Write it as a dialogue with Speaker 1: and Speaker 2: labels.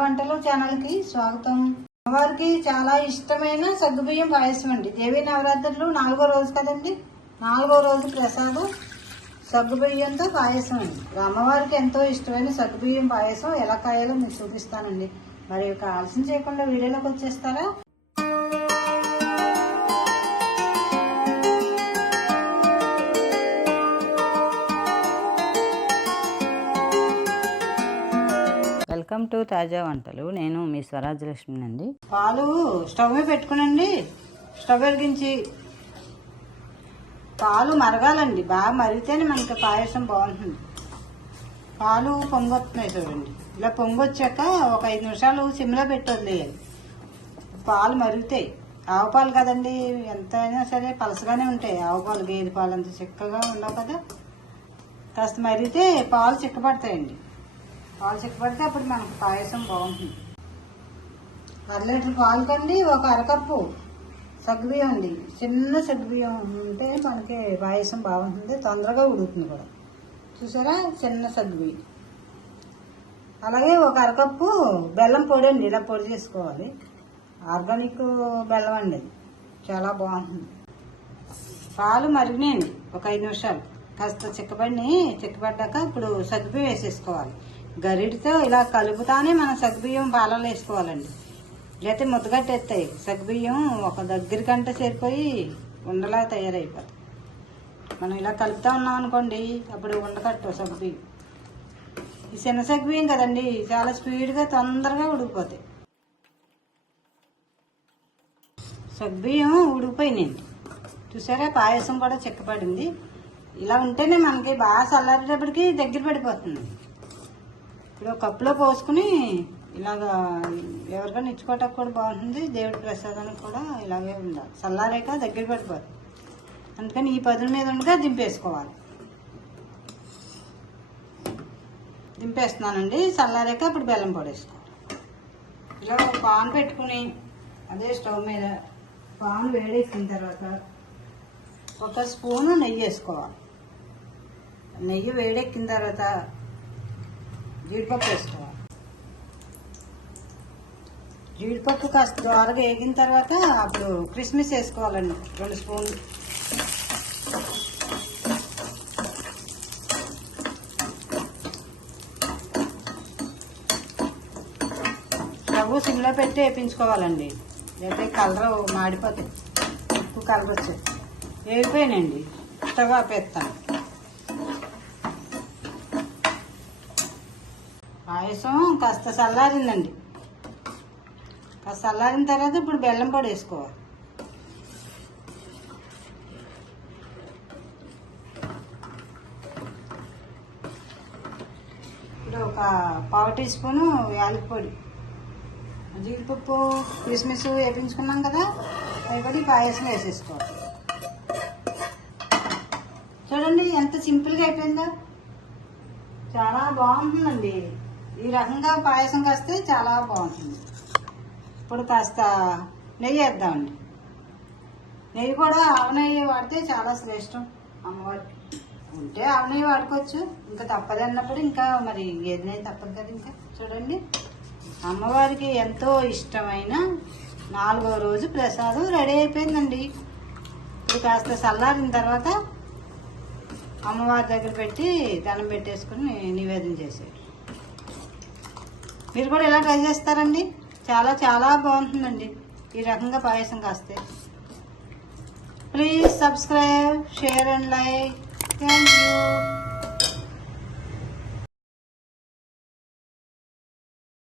Speaker 1: వంటలు ఛానల్కి స్వాగతం. అమ్మవారికి చాలా ఇష్టమైన సగ్గుబియ్యం పాయసం అండి. దేవి నవరాత్రులు నాలుగో రోజు కదండి? నాలుగో రోజు ప్రసాదం సగ్గుబియ్యంతో పాయసం అండి. అమ్మవారికి ఎంతో ఇష్టమైన సగ్గుబియ్యం పాయసం ఎలా కాయాలో మీకు చూపిస్తానండి. మరి ఒక ఆలస్యం చేయకుండా వీడియోలోకి వచ్చేస్తారా?
Speaker 2: వెల్కమ్ టు తాజా వంటలు. నేను మీ స్వరాజలక్ష్మి అండి
Speaker 1: పాలు స్టవ్ పెట్టుకునండి. స్టవ్ వెలిగించి పాలు మరగాలండి. బాగా మరిగితేనే మనకి పాయసం బాగుంటుంది. పాలు పొంగొస్తున్నాయి చూడండి. ఇలా పొంగొచ్చాక ఒక ఐదు నిమిషాలు సిమ్లో పెట్టి వదిలేయాలి. పాలు మరుగుతాయి. ఆవు పాలు కదండి. ఎంతైనా సరే పలసగానే ఉంటాయి. ఆవు పాలు గేదె పాలు అంత చిక్కగా ఉండవు కదా. కాస్త మరిగితే పాలు చిక్కబడతాయండి పాలు చిక్కబడితే అప్పుడు మనకు పాయసం బాగుంటుంది. అర లీటర్ పాలు కండి ఒక అరకప్పు సగ్గుబియ్యం అండి. చిన్న సగ్గుబియ్యం ఉంటే మనకి పాయసం బాగుంటుంది తొందరగా ఉడుకుతుంది కూడా. చూసారా? చిన్న సగ్గుబియ్యం అలాగే ఒక అరకప్పు బెల్లం పొడి అండి ఇలా పొడి చేసుకోవాలి. ఆర్గానిక్ బెల్లం అండి చాలా బాగుంటుంది. పాలు మరిగినాయండి ఒక ఐదు నిమిషాలు. కాస్త చిక్కబడిని చిక్కబడ్డాక ఇప్పుడు సగ్గుబియ్యం వేసేసుకోవాలి. గరిడితో ఇలా కలుపుతానే మనం సగ్గుబియ్యం పాలలో వేసుకోవాలండి. లేకపోతే ముద్దగట్టేస్తాయి. సగ్గుబియ్యం ఒక దగ్గర కంట చేరిపోయి ఉండలా తయారైపోతుంది మనం ఇలా కలుపుతా ఉన్నాం అనుకోండి అప్పుడు ఉండకట్టు సగ్గుబియ్యం ఈ చిన్న సగ్గుబియ్యం కదండి చాలా స్పీడ్గా తొందరగా ఉడికిపోతాయి. సగ్గుబియ్యం ఉడికిపోయినాయండి. చూసారా? పాయసం కూడా చెక్కపడింది. ఇలా ఉంటేనే మనకి బాగా చల్లారేటప్పటికి దగ్గర పడిపోతుంది. ఇప్పుడు ఒక కప్పులో పోసుకుని ఇలాగా ఎవరికైనా ఇచ్చుకోవటానికి కూడా బాగుంటుంది దేవుడి ప్రసాదానికి కూడా ఇలాగే ఉండాలి. చల్లారేక దగ్గర పడిపోదు. అందుకని ఈ పదుల మీద ఉండగా దింపేసుకోవాలి. దింపేస్తున్నానండి చల్లారేక ఇప్పుడు బెల్లం పొడేసుకోవాలి. ఇలా ఒక పాన్ పెట్టుకుని అదే స్టవ్ మీద పాన్ వేడేసిన తర్వాత ఒక స్పూను నెయ్యి వేసుకోవాలి. నెయ్యి వేడెక్కిన తర్వాత జీడిపప్పు వేసుకోవాలి. జీడిపప్పు కాస్త దోరగా వేగిన తర్వాత అప్పుడు క్రిస్మస్ వేసుకోవాలండి. రెండు స్పూన్లు. స్టవ్ సిమ్లో పెట్టి వేపించుకోవాలండి. లేకపోతే కలర్ మాడిపోతుంది ఉప్పు కలర్ వచ్చేది వేగిపోయానండి స్టవ్ ఆపేస్తాను. పాయసం కాస్త చల్లారిందండి. కాస్త చల్లారిన తర్వాత ఇప్పుడు బెల్లం పొడి వేసుకోవాలి. ఇప్పుడు ఒక పావు టీ స్పూను యాలకి పొడి. జీడిపప్పు కిస్మిస్ వేపించుకున్నాం కదా అవి పాయసం వేసేసుకోవాలి. చూడండి ఎంత సింపుల్గా అయిపోయిందో. చాలా బాగుంటుందండి. ఈ రకంగా పాయసం కాస్తే చాలా బాగుంటుంది. ఇప్పుడు కాస్త నెయ్యి వేద్దామండి. నెయ్యి కూడా ఆవ నెయ్యి వాడితే చాలా శ్రేష్టం. అమ్మవారికి ఉంటే ఆవ నెయ్యి వాడుకోవచ్చు. ఇంకా తప్పదు అన్నప్పుడు ఇంకా మరి ఏది నెయ్యి తప్పదు కదా ఇంకా. చూడండి. అమ్మవారికి ఎంతో ఇష్టమైన నాలుగో రోజు ప్రసాదం రెడీ అయిపోయిందండి. ఇప్పుడు కాస్త చల్లారిన తర్వాత అమ్మవారి దగ్గర పెట్టి దండం పెట్టేసుకుని నివేదన చేసేది మీరు కూడా ఇలా ట్రై చేస్తారండి. చాలా చాలా బాగుంటుందండి. ఈ రకంగా పాయసం కాస్తే. Please subscribe share and like thank you